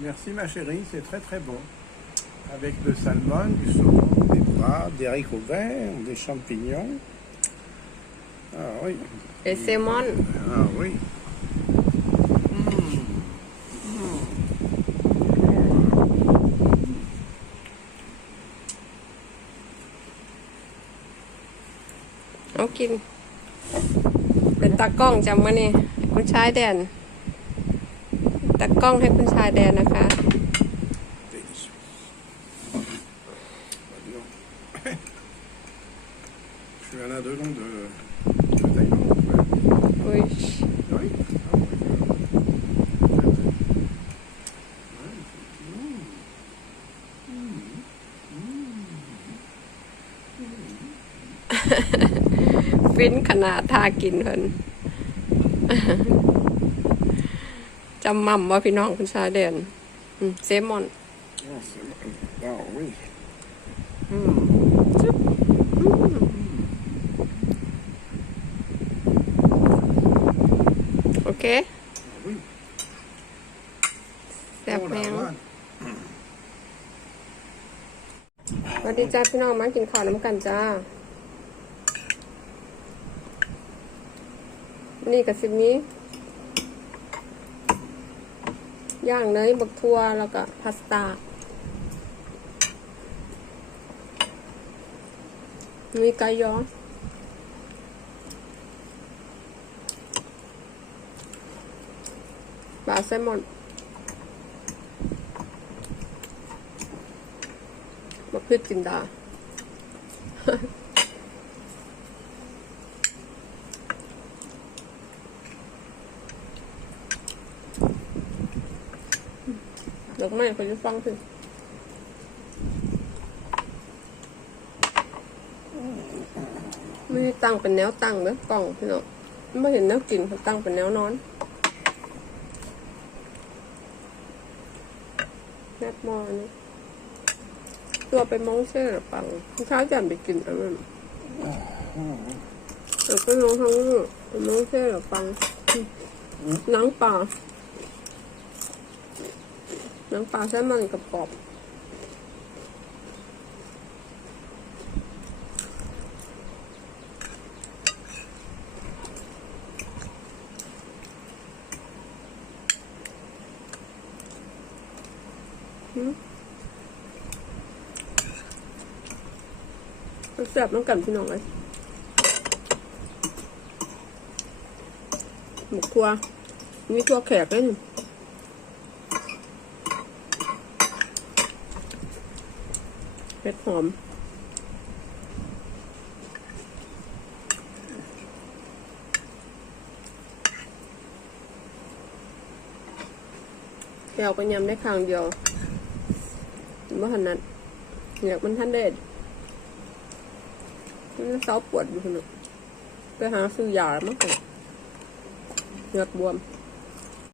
Merci ma chérie, c'est très très bon. Avec le salmon, du saumon, des bras, des haricots verts, des champignons. Ah oui, เอเซมอน ah oui. เอากิน เป็นตากล้องจำมานี่คุณชายแดน ตากล้องให้คุณชายแดนนะคะ Délicieux. Bah, dis donc. Je suis un indolent จำมั่มว่าพี่น้องคุณชายแดนอืมเซมอน Ah, c'est bon. Ah oui. โอเค Ah oui. แซ่บ Oh แม la ง vanne. สวัสดีจ้าพี่น้องมากินข้าวน้ำกันจ้านี่กับซิมี ย่างเนยบักทั่วแล้วก็พาสต้ามีไก่ยอปลาแซลมอนมะพริกจินดา อกไม้เขาจะฟังสิไม่ได้ตั้งเป็นแนวตั้งเด้อกล่องพี่น้องไม่เห็นแนวกินเขาตั้งเป็นแนวนอนแนบมอนี่ตัวไปมองเช่หรือปังพี่เช้าจันไปกินอะไรนั่นแต่ก็ลงทั้งนี้ไปมองเช่หรือปังหนังปลาห นังปลาแซลมอนกับกรอบหืมมันแซ่บน้ำกันพี่น้องเลยหมกทัวมีทั่วแขกด้วยนี่ เผ็ดหอม แก้วก็ยำได้ครั้งเดียวเมื่อหันนั้นอยากมันท่านเด็ดมันเศร้าปวดอยู่คนนึงไปหาซื้อยาแล้วมั้งเหงือกบวม